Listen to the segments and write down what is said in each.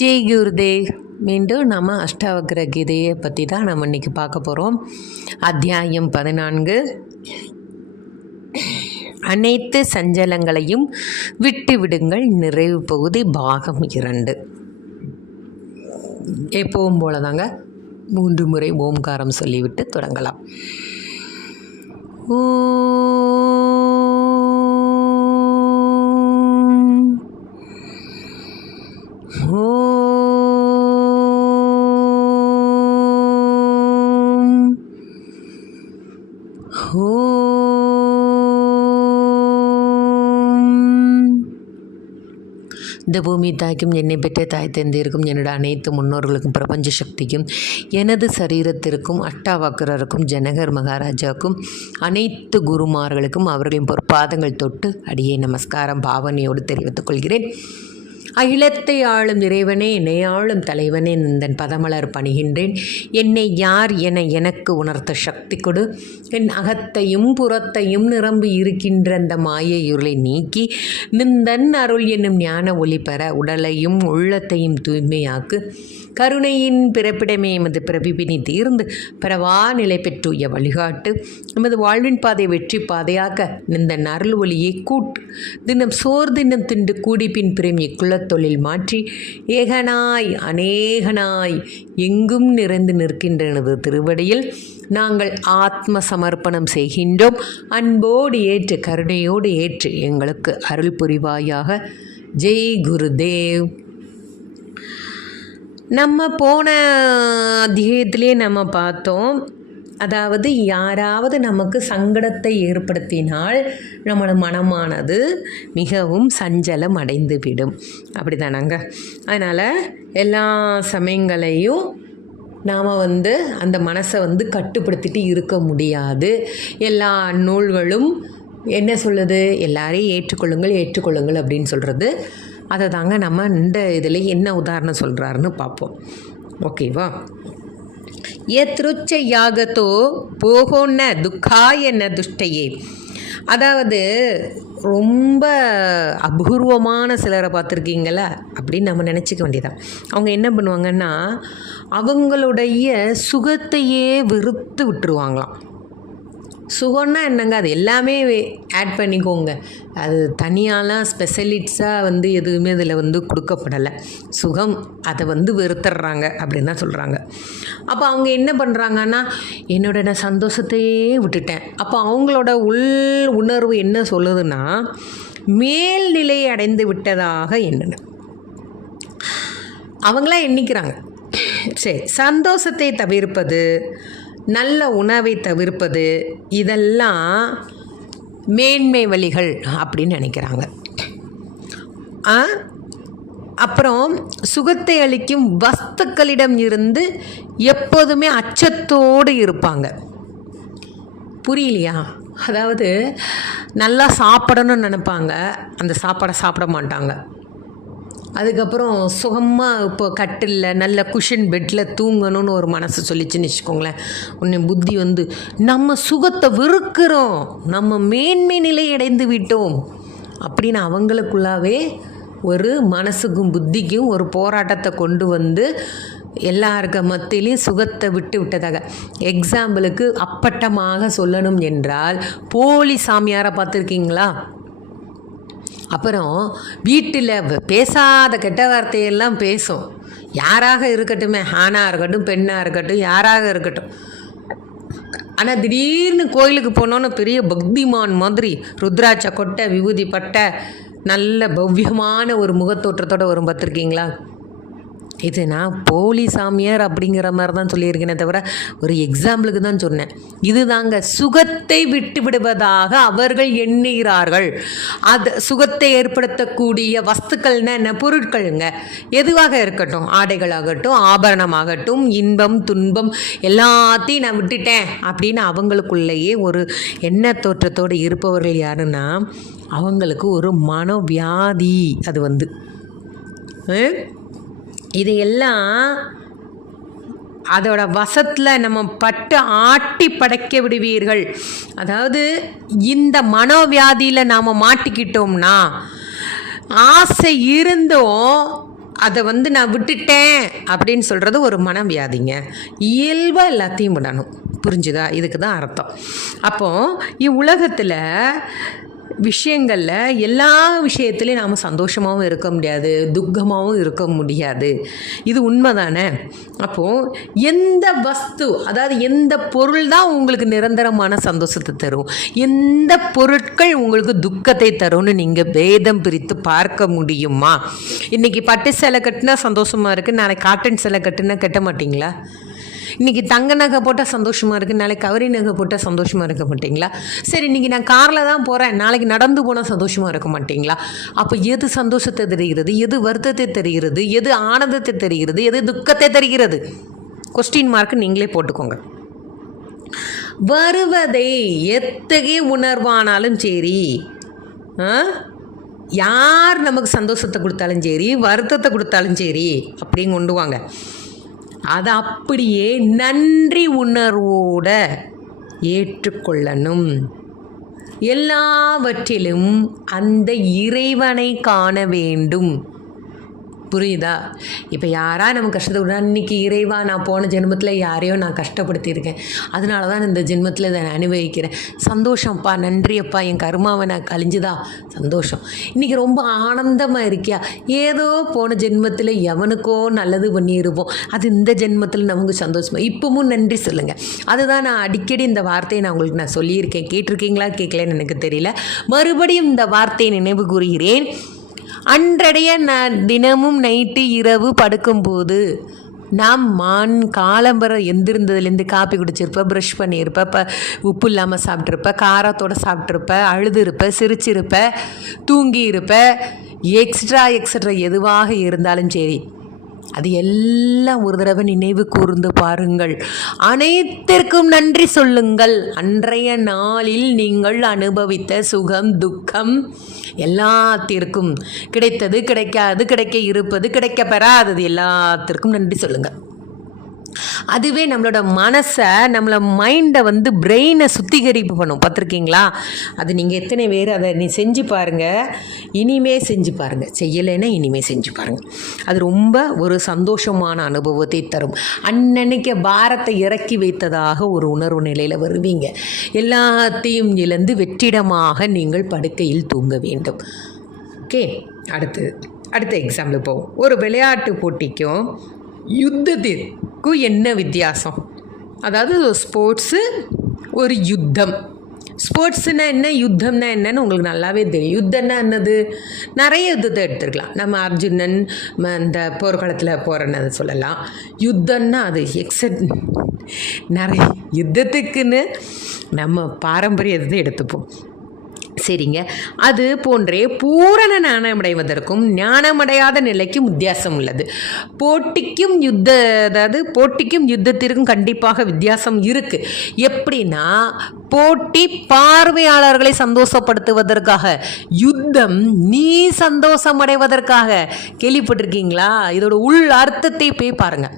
ஜெய் குருதேவ். மீண்டும் நம்ம அஷ்டாவக்ர கீதையை பற்றி தான் நம்ம இன்றைக்கி பார்க்க போகிறோம். அத்தியாயம் 14. அனைத்து சஞ்சலங்களையும் விட்டு விடுங்கள். நிறைவு பகுதி பாகம் 2. எப்பவும் போல தாங்க 3 முறை ஓம்காரம் சொல்லிவிட்டு தொடங்கலாம். இந்த பூமி தாய்க்கும் என்னை பெற்ற தாய் தந்தையருக்கும் என்னோட அனைத்து முன்னோர்களுக்கும் பிரபஞ்ச சக்திக்கும் எனது சரீரத்திற்கும் அஷ்டாவக்ரருக்கும் ஜனகர் மகாராஜாவுக்கும் அனைத்து குருமார்களுக்கும் அவர்களின் பொற்பாதங்கள் தொட்டு அடியே நமஸ்காரம் பாவனையோடு தெரிவித்துக் கொள்கிறேன். அகிலத்தை ஆளும் இறைவனே, என்னை ஆளும் தலைவனே, நிந்தன் பதமலர் பணிகின்றேன். என்னை யார் என எனக்கு உணர்த்த சக்தி கொடு. என் அகத்தையும் புறத்தையும் நிரம்பி இருக்கின்ற அந்த மாய இருளை நீக்கி நிந்தன் அருள் என்னும் ஞான ஒளி பெற உடலையும் உள்ளத்தையும் தூய்மையாக்கு. கருணையின் பிறப்பிடமே எமது பிறப்பினை தீர்ந்து பிறவா நிலை பெற்றுய வழிகாட்டு. எமது வாழ்வின் பாதை வெற்றி பாதையாக்க நிந்தன் அருள் ஒளியை கூட்டு. தினம் சோர் தினம் திண்டு கூடிப்பின் பிரேமிய குலத்தொழில் மாற்றி ஏகனாய் அநேகனாய் எங்கும் நிறைந்து நிற்கின்றனது திருவடியில் நாங்கள் ஆத்ம சமர்ப்பணம் செய்கின்றோம். அன்போடு ஏற்று கருணையோடு ஏற்று எங்களுக்கு அருள் புரிவாயாக. ஜெய் குருதேவ். நம்ம போன அத்தியாயத்திலே நம்ம பார்த்தோம், அதாவது யாராவது நமக்கு சங்கடத்தை ஏற்படுத்தினால் நம்மளோட மனமானது மிகவும் சஞ்சலம் அடைந்து விடும். அப்படி தானாங்க. அதனால் எல்லா சமயங்களையும் நாம் அந்த மனசை கட்டுப்படுத்திட்டு இருக்க முடியாது. எல்லா நூல்களும் என்ன சொல்லுது, எல்லாரையும் ஏற்றுக்கொள்ளுங்கள் அப்படின்னு சொல்கிறது. அதை தாங்க நம்ம இந்த இதில் என்ன உதாரணம் சொல்கிறாருன்னு பார்ப்போம். ஓகேவா? ஏத்ருச்ச யாகத்தோ போகோன்ன துக்காயன துஷ்டையே. அதாவது ரொம்ப அபூர்வமான சிலரை பார்த்துருக்கீங்களா அப்படின்னு நம்ம நினச்சிக்க வேண்டியதான். அவங்க என்ன பண்ணுவாங்கன்னா, அவங்களுடைய சுகத்தையே வெறுத்து விட்டுருவாங்களாம். சுகம்னா என்னங்க, அது எல்லாமே ஆட் பண்ணிக்கோங்க. அது தனியாலாம் ஸ்பெஷலிட்ஸாக எதுவுமே இதில் கொடுக்கப்படலை. சுகம் அதை வெறுத்துடுறாங்க அப்படின்னு தான் சொல்கிறாங்க. அப்போ அவங்க என்ன பண்ணுறாங்கன்னா, நான் சந்தோஷத்தையே விட்டுட்டேன். அப்போ அவங்களோட உள் உணர்வு என்ன சொல்லுதுன்னா, மேல்நிலை அடைந்து விட்டதாக என்னென்ன அவங்களாம் எண்ணிக்கிறாங்க. சரி, சந்தோஷத்தை தவிர்ப்பது, நல்ல உணவை தவிர்ப்பது, இதெல்லாம் மேன்மை வழிகள் அப்படின்னு நினைக்கிறாங்க. அப்புறம் சுகத்தை அளிக்கும் வஸ்துக்களிடம் இருந்து எப்போதுமே அச்சத்தோடு இருப்பாங்க. புரியலையா? அதாவது நல்லா சாப்பிடணும்னு நினைப்பாங்க, அந்த சாப்பாடை சாப்பிட மாட்டாங்க. அதுக்கப்புறம் சுகமாக இப்போ கட்டிலில் நல்ல குஷன் பெட்டில் தூங்கணும்னு ஒரு மனசு சொல்லிச்சுன்னு வச்சுக்கோங்களேன். உன்னை புத்தி நம்ம சுகத்தை வெறுக்கிறோம், நம்ம மேன்மை நிலை அடைந்து விட்டோம் அப்படின்னு அவங்களுக்குள்ளாவே ஒரு மனசுக்கும் புத்திக்கும் ஒரு போராட்டத்தை கொண்டு எல்லாருக்க மத்தியிலையும் சுகத்தை விட்டு விட்டதாக. எக்ஸாம்பிளுக்கு அப்பட்டமாக சொல்லணும் என்றால், போலி சாமியாரை பார்த்துருக்கீங்களா? அப்புறம் வீட்டில் பேசாத கெட்ட வார்த்தையெல்லாம் பேசும். யாராக இருக்கட்டுமே, ஆணாக இருக்கட்டும் பெண்ணாக இருக்கட்டும், யாராக இருக்கட்டும். ஆனால் திடீர்னு கோயிலுக்கு போனோன்னு பெரிய பக்திமான் மாதிரி ருத்ராட்ச கொட்டை விபூதி பட்டை நல்ல பவ்யமான ஒரு முகத்தோற்றத்தோடு வரும். பார்த்துருக்கீங்களா? இது நான் போலி சாமியார் அப்படிங்கிற மாதிரி தான் சொல்லியிருக்கேனே தவிர ஒரு எக்ஸாம்பிளுக்கு தான் சொன்னேன். இது தாங்க சுகத்தை விட்டு விடுவதாக அவர்கள் எண்ணுகிறார்கள். அது சுகத்தை ஏற்படுத்தக்கூடிய வஸ்துக்கள்னா என்ன, பொருட்களுங்க. எதுவாக இருக்கட்டும், ஆடைகளாகட்டும், ஆபரணமாகட்டும், இன்பம் துன்பம் எல்லாத்தையும் நான் விட்டுட்டேன் அப்படின்னு அவங்களுக்குள்ளேயே ஒரு எண்ண தோற்றத்தோடு இருப்பவர்கள் யாருன்னா, அவங்களுக்கு ஒரு மனவியாதி. அது இதையெல்லாம் அதோட வசத்தில் நம்ம பட்டு ஆட்டி படைக்க விடுவீர்கள். அதாவது இந்த மனோவியாதியில் நாம் மாட்டிக்கிட்டோம்னா, ஆசை இருந்தும் அதை நான் விட்டுட்டேன் அப்படின்னு சொல்கிறது ஒரு மனவியாதிங்க. இயல்பாக எல்லாத்தையும் விடணும். புரிஞ்சுதா? இதுக்கு தான் அர்த்தம். அப்போது இவ்வுலகத்தில் விஷயங்களில் எல்லா விஷயத்துலையும் நாம் சந்தோஷமாகவும் இருக்க முடியாது, துக்கமாகவும் இருக்க முடியாது. இது உண்மை தானே? அப்போது எந்த வஸ்து, அதாவது எந்த பொருள் தான் உங்களுக்கு நிரந்தரமான சந்தோஷத்தை தரும், எந்த பொருட்கள் உங்களுக்கு துக்கத்தை தரும்னு நீங்கள் பேதம் பிரித்து பார்க்க முடியுமா? இன்றைக்கி பட்டு சேலை கட்டினா சந்தோஷமாக இருக்குது, நாளைக்கு காட்டன் சேலை கட்டுனா கட்ட மாட்டிங்களா? இன்றைக்கி தங்க நகை போட்டால் சந்தோஷமாக இருக்குது, நாளைக்கு கவரி நகை போட்டால் சந்தோஷமாக இருக்க மாட்டிங்களா? சரி, இன்றைக்கி நான் காரில் தான் போகிறேன், நாளைக்கு நடந்து போனால் சந்தோஷமாக இருக்க மாட்டிங்களா? அப்போ எது சந்தோஷத்தை தருகிறது, எது வருத்தத்தை தருகிறது, எது ஆனந்தத்தை தருகிறது, எது துக்கத்தை தருகிறது? கொஸ்டின் மார்க்கு நீங்களே போட்டுக்கோங்க. வருவதை எத்தகைய உணர்வானாலும் சரி, யார் நமக்கு சந்தோஷத்தை கொடுத்தாலும் சரி, வருத்தத்தை கொடுத்தாலும் சரி, அப்படின்னு கொண்டு வாங்க. அதை அப்படியே நன்றி உணர்வோட ஏற்றுக்கொள்ளணும். எல்லாவற்றிலும் அந்த இறைவனை காண வேண்டும். புரியுதா? இப்போ யாரா நம்ம கஷ்டத்தை விட, அன்றைக்கி இறைவா நான் போன ஜென்மத்தில் யாரையோ நான் கஷ்டப்படுத்தியிருக்கேன், அதனால தான் இந்த ஜென்மத்தில் இதை நான் அனுபவிக்கிறேன், சந்தோஷம்ப்பா, நன்றியப்பா, என் கருமாவை நான் கழிஞ்சுதா, சந்தோஷம். இன்றைக்கி ரொம்ப ஆனந்தமாக இருக்கியா? ஏதோ போன ஜென்மத்தில் எவனுக்கோ நல்லது பண்ணியிருப்போம், அது இந்த ஜென்மத்தில் நமக்கு சந்தோஷமாக, இப்பவும் நன்றி சொல்லுங்கள். அதுதான் நான் அடிக்கடி இந்த வார்த்தையை நான் சொல்லியிருக்கேன். கேட்டிருக்கீங்களா கேட்கலன்னு எனக்கு தெரியல. மறுபடியும் இந்த வார்த்தையை நினைவு கூறுகிறேன். அன்றடைய நான் தினமும் நைட்டு இரவு படுக்கும்போது நாம் காலம்பரை எந்திருந்ததுலேருந்து காப்பி குடிச்சிருப்ப, ப்ரஷ் பண்ணியிருப்ப, உப்பு இல்லாமல் சாப்பிட்ருப்ப, காரத்தோடு சாப்பிட்ருப்ப, அழுதுருப்ப, சிரிச்சிருப்ப, தூங்கியிருப்ப, எக்ஸ்ட்ரா எதுவாக இருந்தாலும் சரி, அது எல்லாம் ஒரு தடவை நினைவு கூர்ந்து பாருங்கள். அனைத்திற்கும் நன்றி சொல்லுங்கள். அன்றைய நாளில் நீங்கள் அனுபவித்த சுகம், துக்கம் எல்லாத்திற்கும், கிடைத்தது, கிடைக்காது, கிடைக்க இருப்பது, கிடைக்க பெறாதது எல்லாத்திற்கும் நன்றி சொல்லுங்கள். அதுவே நம்மளோட மனசை, நம்மளை மைண்டை பிரெயினை சுத்திகரிப்பு பண்ணும். பார்த்துருக்கீங்களா? அது நீங்கள் எத்தனை பேர் அதை செஞ்சு பாருங்கள், இனிமே செஞ்சு பாருங்கள், செய்யலைன்னா இனிமே செஞ்சு பாருங்கள். அது ரொம்ப ஒரு சந்தோஷமான அனுபவத்தை தரும். அன்னன்னைக்கு பாரத்தை இறக்கி வைத்ததாக ஒரு உணர்வு நிலையில் வருவீங்க. எல்லாத்தையும் இழந்து வெற்றிடமாக நீங்கள் படுக்கையில் தூங்க வேண்டும். ஓகே, அடுத்த எக்ஸாம்பிள் போவோம். ஒரு விளையாட்டு போட்டிக்கும் யுத்தத்திற்கும் என்ன வித்தியாசம்? அதாவது ஸ்போர்ட்ஸு, ஒரு யுத்தம். ஸ்போர்ட்ஸுனா என்ன, யுத்தம்னா என்னன்னு உங்களுக்கு நல்லாவே தெரியும். யுத்தம்னா என்னது? நிறைய யுத்தத்தை எடுத்துருக்கலாம். நம்ம அர்ஜுனன் இந்த போர்க்களத்தில் போகிறன்னு சொல்லலாம். யுத்தம்னா அது நிறைய யுத்தத்துக்குன்னு நம்ம பாரம்பரியத்தை எடுத்துப்போம். சரிங்க. அது போன்றே பூரண ஞானமடைவதற்கும் ஞானமடையாத நிலைக்கும் வித்தியாசம் உள்ளது. போட்டிக்கும் யுத்தத்திற்கும் கண்டிப்பாக வித்தியாசம் இருக்குது. எப்படின்னா, போட்டி பார்வையாளர்களை சந்தோஷப்படுத்துவதற்காக, யுத்தம் நீ சந்தோஷமடைவதற்காக. கேள்விப்பட்டிருக்கீங்களா? இதோட உள் அர்த்தத்தை போய் பாருங்கள்.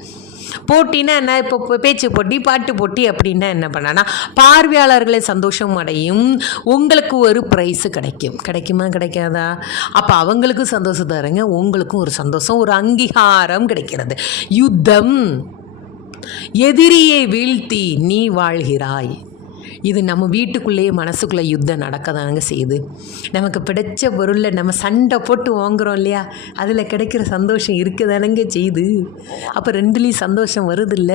போட்டின்னா என்ன? இப்போ பேச்சு போட்டி, பாட்டு போட்டி அப்படின்னா என்ன பண்ணான்னா, பார்வையாளர்களை சந்தோஷம் அடையும், உங்களுக்கு ஒரு ப்ரைஸு கிடைக்குமா கிடைக்காதா? அப்போ அவங்களுக்கு சந்தோஷம் தருங்க, உங்களுக்கும் ஒரு சந்தோஷம், ஒரு அங்கீகாரம் கிடைக்கிறது. யுத்தம், எதிரியை வீழ்த்தி நீ வாழ்கிறாய். இது நம்ம வீட்டுக்குள்ளேயே மனசுக்குள்ளே யுத்தம் நடக்கதாங்க செய்யுது. நமக்கு பிடிச்ச பொருளில் நம்ம சண்டை போட்டு வாங்குகிறோம் இல்லையா, அதில் கிடைக்கிற சந்தோஷம் இருக்குதானங்க செய்யுது. அப்போ ரெண்டுலேயும் சந்தோஷம் வருதில்ல,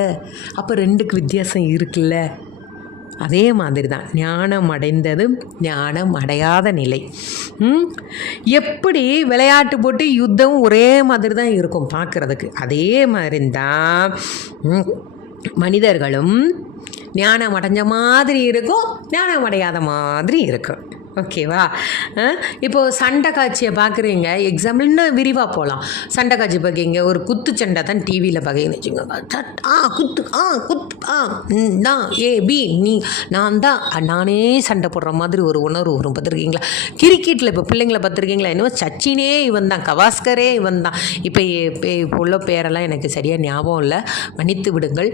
அப்போ ரெண்டுக்கு வித்தியாசம் இருக்குல்ல. அதே மாதிரி தான் ஞானம் அடைந்ததும் ஞானம் அடையாத நிலை. எப்படி விளையாட்டு போட்டு யுத்தம் ஒரே மாதிரி தான் இருக்கும் பார்க்குறதுக்கு, அதே மாதிரி தான் மனிதர்களும் ஞானம் அடைஞ்ச மாதிரி இருக்கும், ஞானம் அடையாத மாதிரி இருக்கும். ஓகேவா? இப்போது சண்டை காட்சியை பார்க்குறீங்க, எக்ஸாம்பிள் இன்னும் விரிவாக போகலாம். சண்டை காட்சி பார்க்குறீங்க, ஒரு குத்து சண்டை தான் டிவியில் பார்க்குறீங்கன்னு வச்சுக்கோங்க. நான் பி நீ நான் தான் நானே சண்டை போடுற மாதிரி ஒரு உணர்வு வரும். பார்த்துருக்கீங்களா? கிரிக்கெட்டில் இப்போ பிள்ளைங்களை பார்த்துருக்கீங்களா? இன்னும் சச்சினே இவன் தான், கவாஸ்கரே இவன் தான். இப்போ உள்ள பேரெல்லாம் எனக்கு சரியாக ஞாபகம் இல்லை, மன்னித்து விடுங்கள்.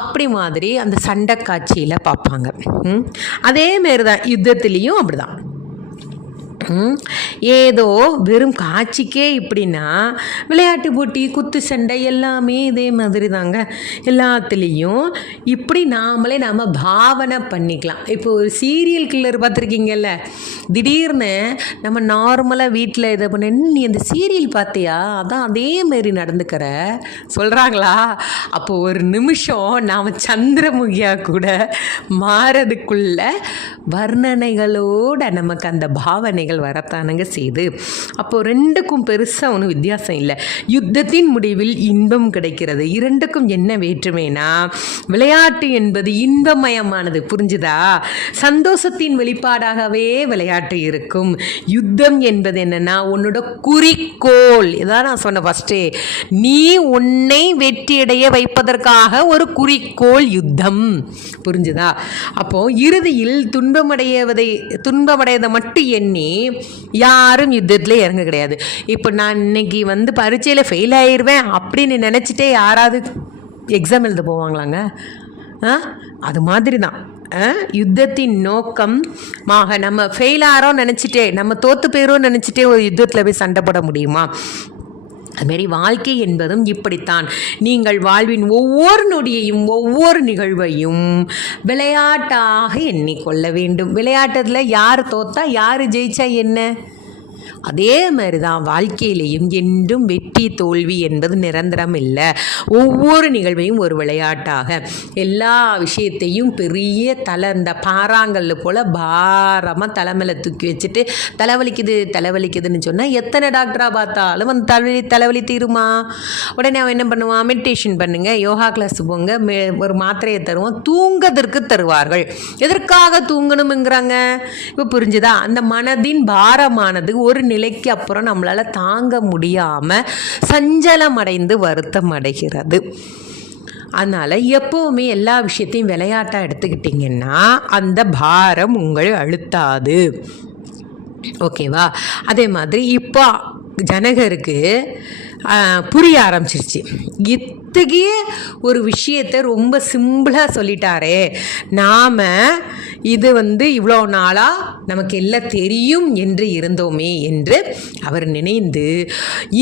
அப்படி மாதிரி அந்த சண்டை காட்சியில் பார்ப்பாங்க. அதேமாரி தான் யுத்தத்துலேயும் அப்படி தான். ஏதோ வெறும் காட்சிக்கே இப்படின்னா விளையாட்டு போட்டி குத்து சண்டை எல்லாமே இதே மாதிரி தாங்க. எல்லாத்துலேயும் இப்படி நாம் பாவனை பண்ணிக்கலாம். இப்போ ஒரு சீரியல் கில்லர் பார்த்துருக்கீங்கல்ல, திடீர்னு நம்ம நார்மலாக வீட்டில் இதை பண்ண, நீ அந்த சீரியல் பார்த்தியா, அதான் அதேமாரி நடந்துக்கிற சொல்கிறாங்களா? அப்போது ஒரு நிமிஷம் நாம் சந்திரமுகியாக கூட மாறதுக்குள்ள வர்ணனைகளோடு நமக்கு அந்த பாவனைகள் வரத்தானுங்க செய்து. அப்போது ரெண்டுக்கும் பெருசாக ஒன்றும் வித்தியாசம் இல்லை. யுத்தத்தின் முடிவில் இன்பம் கிடைக்கிறது. இரண்டுக்கும் என்ன வேற்றுமைனா, விளையாட்டு என்பது இன்பமயமானது, புரிஞ்சுதா? சந்தோஷத்தின் வெளிப்பாடாகவே விளையாட்டு இருக்கும். யுத்தம் என்பது என்னன்னா உன்னோட குறிக்கோள். இதான் நான் சொன்ன ஃபஸ்ட்டே, நீ உன்னை வெற்றியடைய வைப்பதற்காக ஒரு குறிக்கோள் யுத்தம், புரிஞ்சுதா? அப்போது இறுதியில் துன்பமடையதை மட்டும் எண்ணி யாரும் யுத்தத்தில் இறங்க கிடையாது. இப்போ நான் இன்னைக்கு பரீட்சையில் ஃபெயில் ஆயிடுவேன் அப்படின்னு நினச்சிட்டே யாராவது எக்ஸாம் எழுத போவாங்களாங்க? அது மாதிரி தான் யுத்தத்தின் நோக்கமாக நம்ம ஃபெயில் ஆகிறோம் நினச்சிட்டே, நம்ம தோற்று போயிரோன்னு நினச்சிட்டே ஒரு யுத்தத்தில் போய் சண்டை போட முடியுமா? அதுமாரி வாழ்க்கை என்பதும் இப்படித்தான். நீங்கள் வாழ்வின் ஒவ்வொரு நொடியையும் ஒவ்வொரு நிகழ்வையும் விளையாட்டாக எண்ணிக்கொள்ள வேண்டும். விளையாட்டத்தில் யார் தோத்தா யார் ஜெயிச்சா என்ன? அதே மாதிரி தான் வாழ்க்கையிலையும் என்றும் வெற்றி தோல்வி என்பது நிரந்தரம் இல்லை. ஒவ்வொரு நிகழ்வையும் ஒரு விளையாட்டாக, எல்லா விஷயத்தையும் பெரிய இந்த பாறாங்கல் போல் பாரமாக தலைமையில் தூக்கி வச்சுட்டு தலைவலிக்குதுன்னு சொன்னால் எத்தனை டாக்டராக பார்த்தாலும் தலைவலி தீருமா? உடனே அவன் என்ன பண்ணுவான்? மெடிடேஷன் பண்ணுங்க, யோகா கிளாஸ் போங்க, ஒரு மாத்திரையை தருவான், தூங்கதற்கு தருவார்கள். எதற்காக தூங்கணுங்கிறாங்க? இப்போ புரிஞ்சுதா? அந்த மனதின் பாரமானது ஒரு நிலைக்கு அப்புறம் நம்மளால தாங்க முடியாமல் சஞ்சலம் அடைந்து வருத்தம் அடைகிறது. அதனால் எப்போவுமே எல்லா விஷயத்தையும் விளையாட்டாக எடுத்துக்கிட்டிங்கன்னா அந்த பாரம் உங்களை அழுத்தாது. ஓகேவா? அதே மாதிரி இப்போ ஜனகருக்கு புரிய ஆரம்பிச்சிருச்சு. இத்தகைய ஒரு விஷயத்தை ரொம்ப சிம்பிளாக சொல்லிட்டாரே, நாம் இது இவ்வளோ நாளாக நமக்கு எல்லாம் தெரியும் என்று இருந்தோமே என்று அவர் நினைந்து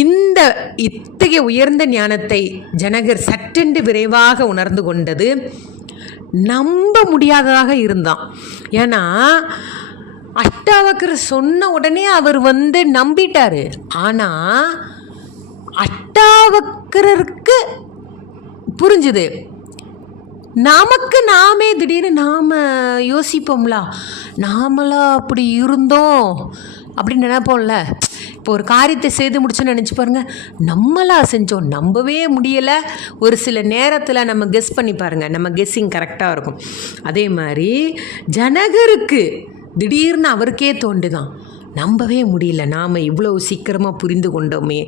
இந்த இத்தகைய உயர்ந்த ஞானத்தை ஜனகர் சற்றென்று விரைவாக உணர்ந்து கொண்டது நம்ப முடியாததாக இருந்தான். ஏன்னா அஷ்டாவக்கர் சொன்ன உடனே அவர் நம்பிட்டார். ஆனால் அஷ்டாவக்கரருக்கு புரிஞ்சுது. நமக்கு நாமே திடீர்னு நாம் யோசிப்போம்ல, நாமளா அப்படி இருந்தோம் அப்படின்னு நினைப்போம்ல. இப்போ ஒரு காரியத்தை செய்து முடிச்சோன்னு நினச்சி பாருங்கள், நம்மளா செஞ்சோம், நம்பவே முடியலை. ஒரு சில நேரத்தில் நம்ம கெஸ் பண்ணி பாருங்கள், நம்ம கெஸ்ஸிங் கரெக்டாக இருக்கும். அதே மாதிரி ஜனகருக்கு திடீர்னு அவருக்கே தோண்டுதான், நம்பவே முடியல, நாம் இவ்வளோ சீக்கிரமாக புரிந்து கொண்டோமே.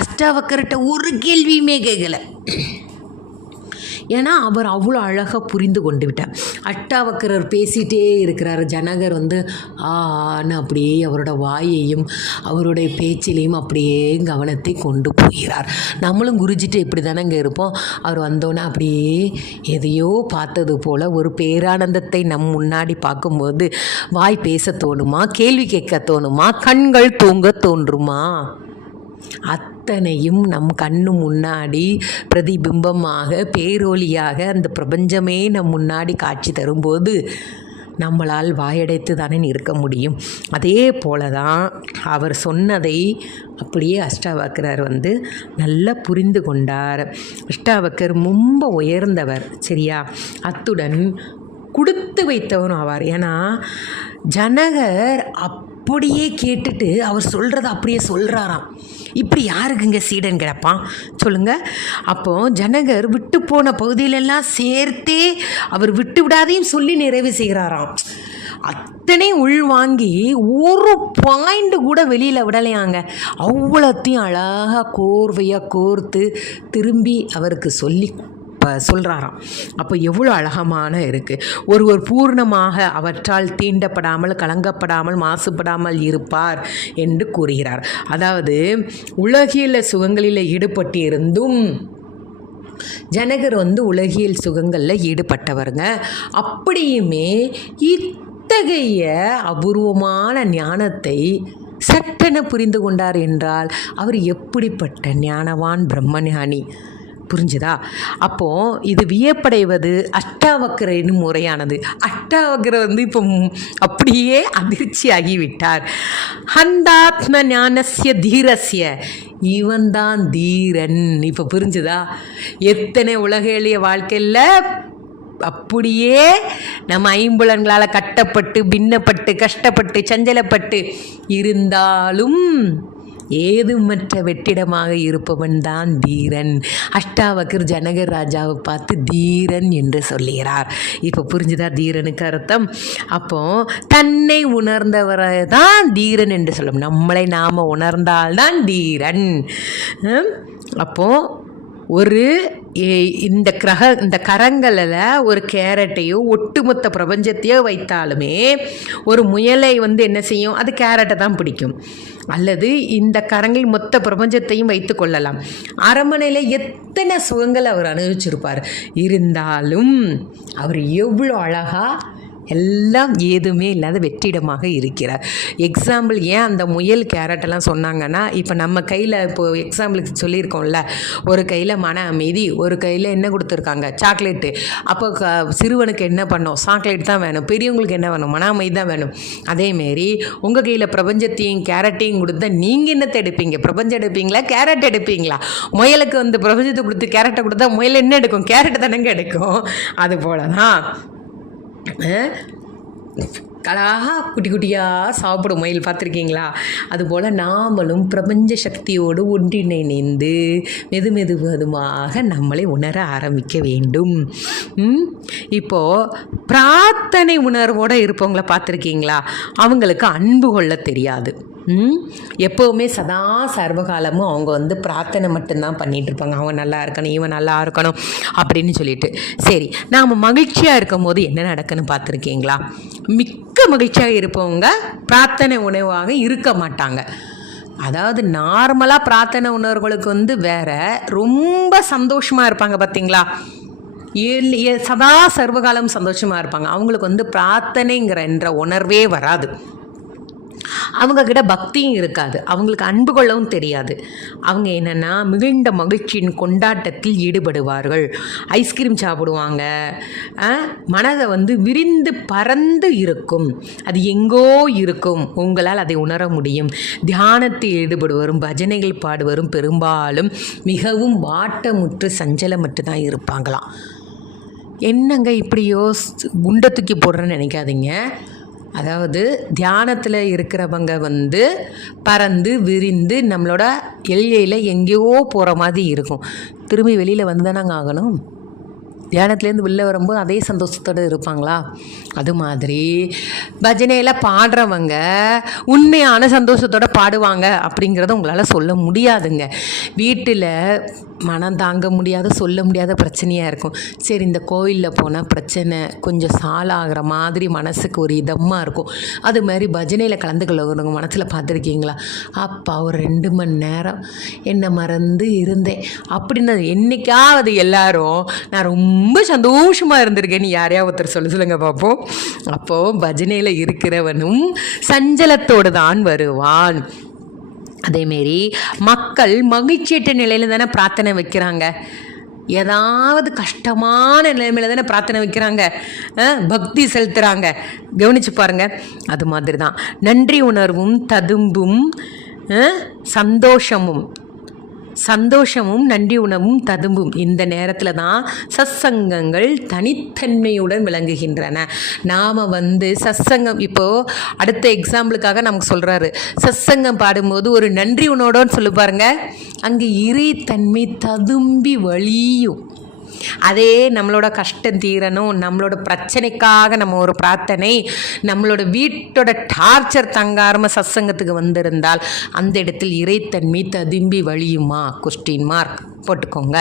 அஷ்டாவக்கர்கிட்ட ஒரு கேள்வியுமே கேட்கலை. ஏன்னா அவர் அவ்வளோ அழகாக புரிந்து கொண்டு விட்டார். அஷ்டாவக்கரர் பேசிகிட்டே இருக்கிறார், ஜனகர் ஆன்னு அப்படியே அவரோட வாயையும் அவருடைய பேச்சிலையும் அப்படியே கவனத்தை கொண்டு போகிறார். நம்மளும் குருஜிட்டு இப்படி தானேங்க இருப்போம். அவர் வந்தோன்னே அப்படியே எதையோ பார்த்தது போல் ஒரு பேரானந்தத்தை நம் முன்னாடி பார்க்கும்போது வாய் பேச தோணுமா, கேள்வி கேட்க தோணுமா, கண்கள் தூங்க தோன்றுமா? அத்தனையும் நம் கண்ணு முன்னாடி பிரதிபிம்பமாக பேரொலியாக அந்த பிரபஞ்சமே நம் முன்னாடி காட்சி தரும்போது நம்மளால் வாயடைத்து தானே இருக்க முடியும். அதே போல தான் அவர் சொன்னதை அப்படியே அஷ்டாவக்கரர் நல்லா புரிந்து கொண்டார். அஷ்டாவக்கர் ரொம்ப உயர்ந்தவர், சரியா? அத்துடன் கொடுத்து வைத்தவரும் ஆவார். ஏன்னா ஜனகர் அப்படியே கேட்டுட்டு அவர் சொல்கிறத அப்படியே சொல்கிறாராம். இப்படி யாருக்குங்க சீடன் கிடப்பான் சொல்லுங்கள்? அப்போது ஜனகர் விட்டு போன பகுதியிலெல்லாம் சேர்த்தே அவர் விட்டு விடாதையும் சொல்லி நிறைவு செய்கிறாராம். அத்தனை உள்வாங்கி ஒரு பாயிண்ட் கூட வெளியில் விடலையாங்க. அவ்வளோத்தையும் அழகாக கோர்வையாக கோர்த்து திரும்பி அவருக்கு சொல்லி சொல்கிறாராம். அப்போ எவ்வளோ அழகமான இருக்குது. ஒருவர் பூர்ணமாக அவற்றால் தீண்டப்படாமல் கலங்கப்படாமல் மாசுபடாமல் இருப்பார் என்று கூறுகிறார். அதாவது உலகியல் சுகங்களில் ஈடுபட்டு இருந்தும் ஜனகர் உலகியல் சுகங்களில் ஈடுபட்டவருங்க. அப்படியுமே இத்தகைய அபூர்வமான ஞானத்தை சட்டென புரிந்து கொண்டார் என்றால் அவர் எப்படிப்பட்ட ஞானவான் பிரம்மஞானி? புரிஞ்சுதா? அப்போது இது வியப்படைவது அஷ்டாவக்கரின் முறையானது. அஷ்டாவக்கர் இப்போ அப்படியே அதிர்ச்சி ஆகிவிட்டார். ஹந்தாத்ம ஞானஸ்ய தீரஸ்ய, இவன்தான் தீரன். இப்போ புரிஞ்சுதா? எத்தனை உலக எளிய வாழ்க்கையில் அப்படியே நம்ம ஐம்புலன்களால் கட்டப்பட்டு பின்னப்பட்டு கஷ்டப்பட்டு சஞ்சலப்பட்டு இருந்தாலும் ஏதுமற்ற வெற்றிடமாக இருப்பவன் தான் தீரன். அஷ்டாவக்கர் ஜனகர் ராஜாவை பார்த்து தீரன் என்று சொல்லுகிறார். இப்போ புரிஞ்சுதா தீரனுக்கு அர்த்தம்? அப்போ தன்னை உணர்ந்தவரை தான் தீரன் என்று சொல்லும். நம்மளை நாம் உணர்ந்தால்தான் தீரன். அப்போது இந்த கரங்களில் ஒரு கேரட்டையோ ஒட்டுமொத்த பிரபஞ்சத்தையோ வைத்தாலுமே ஒரு முயலை என்ன செய்யும்? அது கேரட்டை தான் பிடிக்கும். அல்லது இந்த கரங்கள் மொத்த பிரபஞ்சத்தையும் வைத்து கொள்ளலாம். அரண்மனையில் எத்தனை சுகங்கள் அவர் அனுபவிச்சிருப்பார். இருந்தாலும் அவர் எவ்வளோ அழகாக எல்லாம் ஏதுமே இல்லாத வெற்றிடமாக இருக்கிறார். எக்ஸாம்பிள் ஏன் அந்த முயல் கேரட்டெல்லாம் சொன்னாங்கன்னா, இப்போ நம்ம கையில் இப்போது எக்ஸாம்பிளுக்கு சொல்லியிருக்கோம்ல, ஒரு கையில் மன அமைதி, ஒரு கையில் என்ன கொடுத்துருக்காங்க? சாக்லேட்டு. அப்போ சிறுவனுக்கு என்ன பண்ணோம்? சாக்லேட் தான் வேணும். பெரியவங்களுக்கு என்ன வேணும்? மன அமைதி தான் வேணும். அதேமாரி உங்கள் கையில் பிரபஞ்சத்தையும் கேரட்டையும் கொடுத்தா நீங்கள் என்னத்தை எடுப்பீங்க? பிரபஞ்சம் எடுப்பீங்களா? கேரட் எடுப்பீங்களா? முயலுக்கு பிரபஞ்சத்தை கொடுத்து கேரட்டை கொடுத்தா முயல் என்ன எடுக்கும்? கேரட்டை தானங்க எடுக்கும். அதுபோல தான் அழகாக குட்டி குட்டியாக சாப்பிடும் முயல், பார்த்துருக்கீங்களா? அதுபோல் நாமளும் பிரபஞ்ச சக்தியோடு ஒன்றிணைந்து மெதுமெதுவாக நம்மளை உணர ஆரம்பிக்க வேண்டும். இப்போது பிரார்த்தனை உணர்வோடு இருப்பவங்கள பார்த்துருக்கீங்களா? அவங்களுக்கு அன்பு கொள்ள தெரியாது. எப்போவுமே சதா சர்வகாலமும் அவங்க பிரார்த்தனை மட்டும்தான் பண்ணிகிட்ருப்பாங்க. அவங்க நல்லா இருக்கணும், இவன் நல்லா இருக்கணும் அப்படின்னு சொல்லிட்டு. சரி, நாம் மகிழ்ச்சியாக இருக்கும் போது என்ன நடக்குன்னு பார்த்துருக்கீங்களா? மிக்க மகிழ்ச்சியாக இருப்பவங்க பிரார்த்தனை உணர்வாக இருக்க மாட்டாங்க. அதாவது நார்மலாக பிரார்த்தனை உணர்வுகளுக்கு வேற ரொம்ப சந்தோஷமாக இருப்பாங்க. பார்த்தீங்களா? சதா சர்வகாலம் சந்தோஷமாக இருப்பாங்க. அவங்களுக்கு பிரார்த்தனைங்கிற உணர்வே வராது. அவங்கக்கிட்ட பக்தியும் இருக்காது. அவங்களுக்கு அன்பு கொள்ளவும் தெரியாது. அவங்க என்னென்னா மிகுந்த மகிழ்ச்சியின் கொண்டாட்டத்தில் ஈடுபடுவார்கள். ஐஸ்கிரீம் சாப்பிடுவாங்க. மனதை விரிந்து பறந்து இருக்கும். அது எங்கோ இருக்கும். உங்களால் அதை உணர முடியும். தியானத்தில் ஈடுபடுவரும் பஜனைகள் பாடுவரும் பெரும்பாலும் மிகவும் வாட்டமுற்று சஞ்சலமற்று தான் இருப்பாங்களாம். என்னங்க இப்படியோ குண்டை தூக்கி போடுறேன்னு நினைக்காதீங்க. அதாவது தியானத்தில் இருக்கிறவங்க பறந்து விரிந்து நம்மளோட எல்லையில் எங்கேயோ போகிற மாதிரி இருக்கும். திரும்பி வெளியில் தானங்க ஆகணும். தியானத்துலேருந்து வெளில வரும்போது அதே சந்தோஷத்தோடு இருப்பாங்களா? அது மாதிரி பஜனையில் பாடுறவங்க உண்மையான சந்தோஷத்தோடு பாடுவாங்க அப்படிங்கிறத உங்களால் சொல்ல முடியாதுங்க. வீட்டில் மனம் தாங்க முடியாத சொல்ல முடியாத பிரச்சனையாக இருக்கும். சரி, இந்த கோவிலில் போனால் பிரச்சனை கொஞ்சம் சாலாகிற மாதிரி மனசுக்கு ஒரு இதமாக இருக்கும். அது மாதிரி பஜனையில் கலந்துக்கொள்ளவங்க மனசில் பார்த்துருக்கீங்களா? அப்பா ஒரு 2 மணி நேரம் என்னை மறந்து இருந்தேன் அப்படின்னு என்னைக்காவது எல்லாரும் நான் ரொம்ப சந்தோஷமாக இருந்திருக்கேன்னு யாரையா ஒருத்தர் சொல்லுங்க பார்ப்போம். அப்போது பஜனையில் இருக்கிறவனும் சஞ்சலத்தோடு தான் வருவான். அதேமாரி மக்கள் மகிழ்ச்சியற்ற நிலையில் தானே பிரார்த்தனை வைக்கிறாங்க. ஏதாவது கஷ்டமான நிலைமையில தானே பிரார்த்தனை வைக்கிறாங்க, பக்தி செலுத்துகிறாங்க. கவனிச்சு பாருங்க. அது மாதிரி தான் நன்றி உணர்வும் ததும்பும் சந்தோஷமும் நன்றி உணவும் ததும்பும் இந்த நேரத்தில் தான் சத்சங்கங்கள் தனித்தன்மையுடன் விளங்குகின்றன. நாம் சத்சங்கம் இப்போது அடுத்த எக்ஸாம்பிளுக்காக நமக்கு சொல்கிறாரு. சத்சங்கம் பாடும்போது ஒரு நன்றி உணவோன்னு சொல்லி பாருங்க, அங்கே இறைத்தன்மை ததும்பி வழியும். அதே நம்மளோட கஷ்டம் தீரணும், நம்மளோட பிரச்சனைக்காக நம்ம ஒரு பிரார்த்தனை, நம்மளோட வீட்டோட டார்ச்சர் தங்காரம சத்சங்கத்துக்கு வந்திருந்தால் அந்த இடத்தில் இறைத்தன்மை ததும்பி வழியுமா? ? போட்டுக்கோங்க.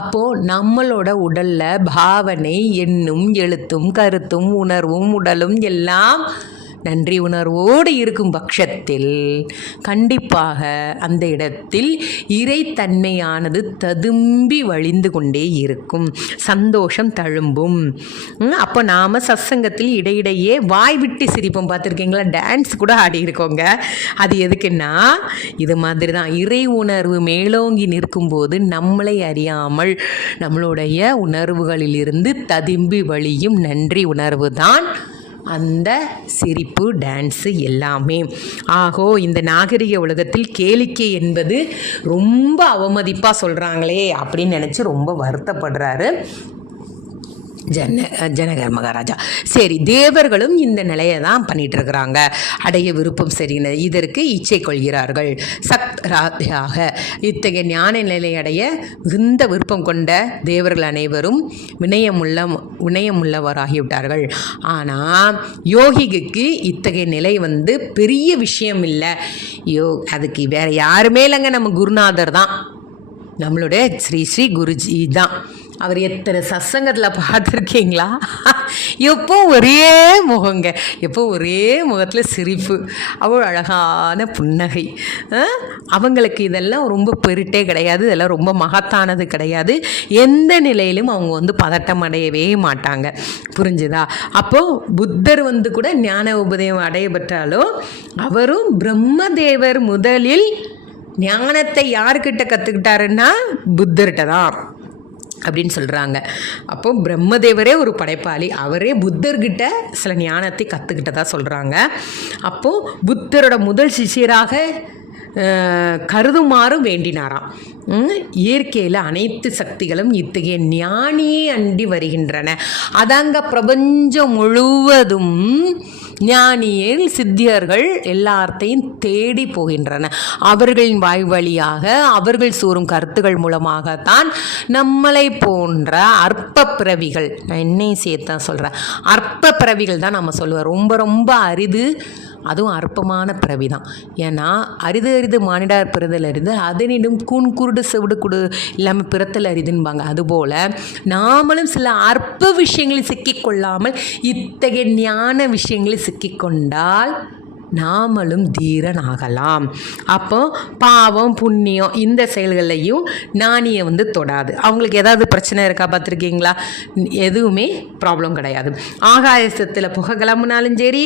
அப்போது நம்மளோட உடலில் பாவனை, எண்ணும், எழுத்தும், கருத்தும், உணர்வும், உடலும் எல்லாம் நன்றி உணர்வோடு இருக்கும் பட்சத்தில் கண்டிப்பாக அந்த இடத்தில் இறைத்தன்மையானது ததும்பி வழிந்து கொண்டே இருக்கும், சந்தோஷம் தழும்பும். அப்போ நாம் சத்சங்கத்தில் இடையிடையே வாய் விட்டு சிரிப்போம், பார்த்துருக்கீங்களா? டான்ஸ் கூட ஆடி இருக்கோங்க. அது எதுக்குன்னா இது மாதிரி தான் இறை உணர்வு மேலோங்கி நிற்கும்போது நம்மளை அறியாமல் நம்மளுடைய உணர்வுகளிலிருந்து ததும்பி வழியும் நன்றி உணர்வு தான் அந்த சிரிப்பு, டான்ஸு எல்லாமே. ஆகோ இந்த நாகரிக உலகத்தில் கேளிக்கை என்பது ரொம்ப அவமதிப்பாக சொல்கிறாங்களே அப்படின்னு நினச்சி ரொம்ப வருத்தப்படுறாரு ஜனகர் மகாராஜா. சரி, தேவர்களும் இந்த நிலையை தான் பண்ணிட்டு இருக்கிறாங்க. அடைய விருப்பம் சரின்னு இதற்கு இச்சை கொள்கிறார்கள். சக்ராதியாக இத்தகைய ஞான நிலை அடைய மிகுந்த விருப்பம் கொண்ட தேவர்கள் அனைவரும் வினயமுள்ளவராகிவிட்டார்கள். ஆனால் யோகிக்கு இத்தகைய நிலை பெரிய விஷயம் இல்லை. அதுக்கு வேற யாருமே இல்லைங்க, நம்ம குருநாதர் தான், நம்மளுடைய ஸ்ரீ ஸ்ரீ குருஜி தான். அவர் எத்தனை சத்சங்கத்தில் பார்த்துருக்கீங்களா? எப்போ ஒரே முகங்க, எப்போ ஒரே முகத்தில் சிரிப்பு, அவ்வளோ அழகான புன்னகை. அவங்களுக்கு இதெல்லாம் ரொம்ப பெருட்டே கிடையாது, இதெல்லாம் ரொம்ப மகத்தானது கிடையாது. எந்த நிலையிலும் அவங்க பதட்டம் அடையவே மாட்டாங்க. புரிஞ்சுதா? அப்போது புத்தர் கூட ஞான உபதேசம் அடைய பெற்றாலும் அவரும் பிரம்மதேவர் முதலில் ஞானத்தை யார்கிட்ட கற்றுக்கிட்டாருன்னா புத்தர்கிட்ட தான் அப்படின்னு சொல்கிறாங்க. அப்போது பிரம்மதேவரே ஒரு படைப்பாளி, அவரே புத்தர்கிட்ட சில ஞானத்தை கற்றுக்கிட்டதாக சொல்கிறாங்க. அப்போது புத்தரோட முதல் சிஷியராக கருதுமாறும் வேண்டினாராம். இயற்கையில் அனைத்து சக்திகளும் இத்தகைய ஞானியே அண்டி வருகின்றன. அதாங்க பிரபஞ்சம் முழுவதும் ஞானியில் சித்தியர்கள் எல்லாத்தையும் தேடி போகின்றன. அவர்களின் வாய் வழியாக அவர்கள் கூறும் கருத்துக்கள் மூலமாகத்தான் நம்மளை போன்ற அற்ப பிறவிகள், நான் என்னையும் சேர்த்தான் சொல்கிறேன், அற்ப பிறவிகள் தான் நம்ம சொல்லுவோம். ரொம்ப ரொம்ப அரிது, அதுவும் அற்பமான பிறவி தான். ஏன்னா அரிது மானிடார் பிறந்தல் அரிது, அதனிடம் கூன் குருடு செவிடு குடு இல்லாமல் பிறத்தல் அரிதுன்பாங்க. அதுபோல் நாமளும் சில அற்ப விஷயங்களில் சிக்கிக்கொள்ளாமல் இத்தகைய ஞான விஷயங்களில் சிக்கிக்கொண்டால் நாமளும் தீரன் ஆகலாம். அப்போ பாவம் புண்ணியம் இந்த செயல்களையும் ஞானியை தொடாது. அவங்களுக்கு ஏதாவது பிரச்சனை இருக்கா பார்த்துருக்கீங்களா? எதுவுமே ப்ராப்ளம் கிடையாது. ஆகாசத்தில் புகை கிளம்புனாலும் சரி,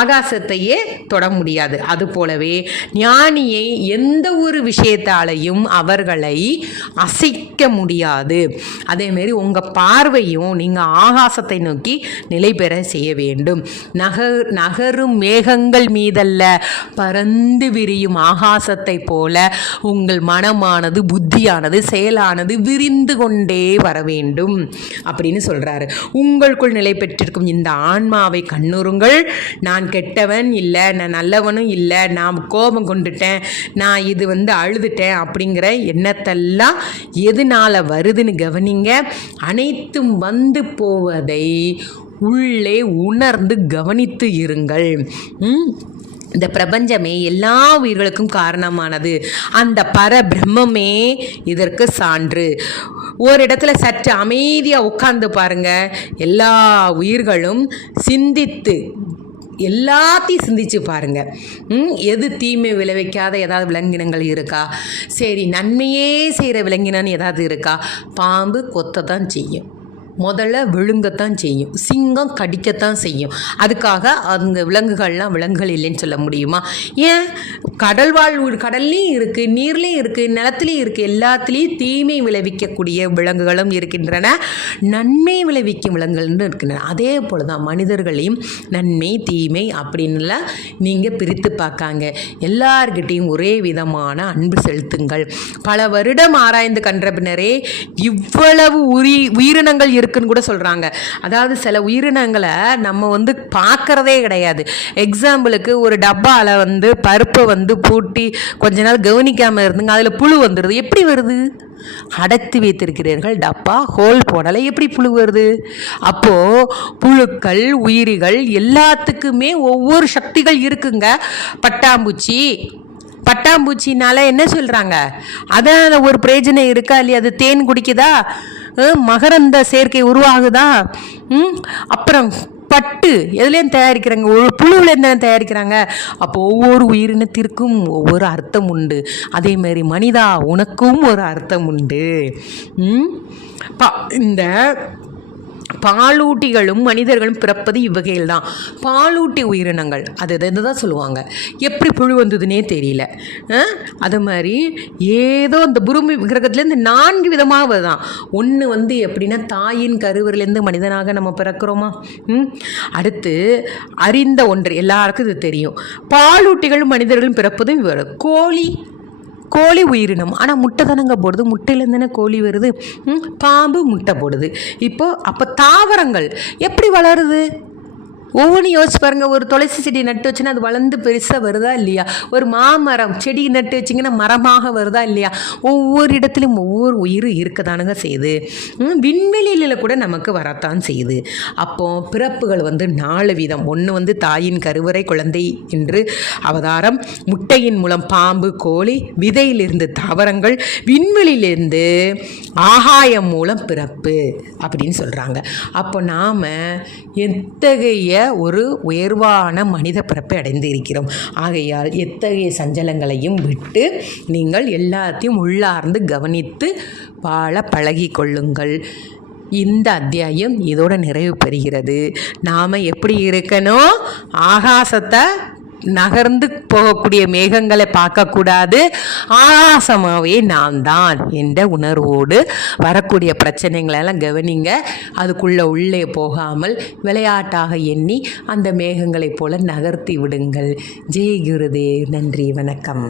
ஆகாசத்தையே தொட முடியாது. அது போலவே ஞானியை எந்த ஒரு விஷயத்தாலையும் அவர்களை அசைக்க முடியாது. அதேமாரி உங்கள் பார்வையும் நீங்கள் ஆகாசத்தை நோக்கி நிலை பெற செய்ய வேண்டும். நகரும் மேகங்கள் மீதல்ல பறந்து விரியும் ஆகாசத்தை போல உங்கள் மனமானது புத்தியானது செயலானது விரிந்து கொண்டே வர வேண்டும் அப்படின்னு சொல்றாரு. உங்களுக்குள் நிலை பெற்றிருக்கும் இந்த ஆன்மாவை கண்ணுறுங்கள். நான் கெட்டவன் இல்லை, நான் நல்லவனும் இல்லை, நான் கோபம் கொண்டுட்டேன், நான் இது அழுதுட்டேன் அப்படிங்கிற எண்ணத்தெல்லாம் எதனால வருதுன்னு கவனிங்க. அனைத்தும் போவதை உள்ளே உணர்ந்து கவனித்து இருங்கள். இந்த பிரபஞ்சமே எல்லா உயிர்களுக்கும் காரணமானது. அந்த பரபிரம்மே இதற்கு சான்று. ஒரு இடத்துல சற்று அமைதியாக உட்கார்ந்து பாருங்க. எல்லா உயிர்களும் சிந்தித்து எல்லாத்தையும் சிந்திச்சு பாருங்க. எது தீமை விளைவிக்காத ஏதாவது விலங்கினங்கள் இருக்கா? சரி, நன்மையே செய்கிற விலங்கினன்னு ஏதாவது இருக்கா? பாம்பு கொத்தத்தான் செய்யும், முதல்ல விழுங்கத்தான் செய்யும், சிங்கம் கடிக்கத்தான் செய்யும். அதுக்காக அந்த விலங்குகள்லாம் விலங்குகள் இல்லைன்னு சொல்ல முடியுமா? ஏன்? கடல்லையும் இருக்குது, நீர்லேயும் இருக்குது, நிலத்துலேயும் இருக்குது. எல்லாத்துலேயும் தீமை விளைவிக்கக்கூடிய விலங்குகளும் இருக்கின்றன, நன்மை விளைவிக்கும் விலங்குகளும் இருக்கின்றன. அதே போல் தான் மனிதர்களையும் நன்மை தீமை அப்படின்லாம் நீங்கள் பிரித்து பார்க்காங்க. எல்லார்கிட்டையும் ஒரே விதமான அன்பு செலுத்துங்கள். பல வருடம் ஆராய்ந்து கன்ற பின்னரே இவ்வளவு உயிரினங்கள் இருக்குன்னு கூட சொல்கிறாங்க. அதாவது சில உயிரினங்களை நம்ம பார்க்குறதே கிடையாது. எக்ஸாம்பிளுக்கு ஒரு டப்பாவில் பருப்பை பூட்டி கொஞ்ச நாள் கவனிக்காமல் இருந்துங்க, அதில் புழு வந்துடுது. எப்படி வருது? அடைத்து வைத்திருக்கிறீர்கள், டப்பா ஹோல் போடலை, எப்படி புழு வருது? அப்போது புழுக்கள் உயிரிகள் எல்லாத்துக்குமே ஒவ்வொரு சக்திகள் இருக்குங்க. பட்டாம்பூச்சினால என்ன சொல்கிறாங்க? அதான் ஒரு பிரயோஜனம் இருக்கா இல்லையா? அது தேன் குடிக்குதா? மகரந்த சேர்க்கை உருவாகுதா? அப்புறம் பட்டு எதுலேயும் தயாரிக்கிறாங்க, ஒரு புழுவிலேருந்து தானே தயாரிக்கிறாங்க. அப்போ ஒவ்வொரு உயிரினத்திற்கும் ஒவ்வொரு அர்த்தம் உண்டு. அதேமாரி மனிதா உனக்கும் ஒரு அர்த்தம் உண்டு. இந்த பாலூட்டிகளும் மனிதர்களும் பிறப்பது இவ்வகையில் தான். பாலூட்டி உயிரினங்கள் அது தான் சொல்லுவாங்க. எப்படி புழு வந்ததுன்னே தெரியல. அது மாதிரி ஏதோ இந்த பூமி கிரகத்துலேருந்து 4 விதமாக தான். ஒன்று எப்படின்னா தாயின் கருவறையிலேருந்து மனிதனாக நம்ம பிறக்கிறோமா. அடுத்து அறிந்த ஒன்று எல்லாருக்கும் இது தெரியும், பாலூட்டிகளும் மனிதர்களும் பிறப்பதும் கோழி உயிரினம். ஆனால் முட்டை தானங்க போடுது, முட்டையிலேருந்து தானே கோழி வருது. பாம்பு முட்டை போடுது. அப்போ தாவரங்கள் எப்படி வளருது? ஒவ்வொன்றும் யோசிச்சு பாருங்கள். ஒரு துளசி செடி நட்டு வச்சுன்னா அது வளர்ந்து பெருசாக வருதா இல்லையா? ஒரு மாமரம் செடி நட்டு வச்சிங்கன்னா மரமாக வருதா இல்லையா? ஒவ்வொரு இடத்துலையும் ஒவ்வொரு உயிர் இருக்கதானுங்க செய்யுது. விண்வெளியில் கூட நமக்கு வரத்தான் செய்யுது. அப்போது பிறப்புகள் 4 விதம். ஒன்று தாயின் கருவறை குழந்தை என்று அவதாரம், முட்டையின் மூலம் பாம்பு கோழி, விதையிலிருந்து தாவரங்கள், விண்வெளியிலிருந்து ஆகாயம் மூலம் பிறப்பு அப்படின்னு சொல்கிறாங்க. அப்போ நாம் எத்தகைய ஒரு உயர்வான மனித பிறப்பை அடைந்து இருக்கிறோம். ஆகையால் எத்தகைய சஞ்சலங்களையும் விட்டு நீங்கள் எல்லாத்தையும் உள்ளார்ந்து கவனித்து வாழ பழகி கொள்ளுங்கள். இந்த அத்தியாயம் இதோட நிறைவு பெறுகிறது. நாம் எப்படி இருக்கணும்? ஆகாசத்தை நகர்ந்து போகக்கூடிய மேகங்களை பார்க்கக்கூடாது, ஆகாசமாகவே நாம் தான் என்ற உணர்வோடு வரக்கூடிய பிரச்சனைகளெல்லாம் கவனிங்க. அதுக்குள்ளே உள்ளே போகாமல் விளையாட்டாக எண்ணி அந்த மேகங்களைப் போல நகர்த்தி விடுங்கள். ஜெய் குருதேவ். நன்றி, வணக்கம்.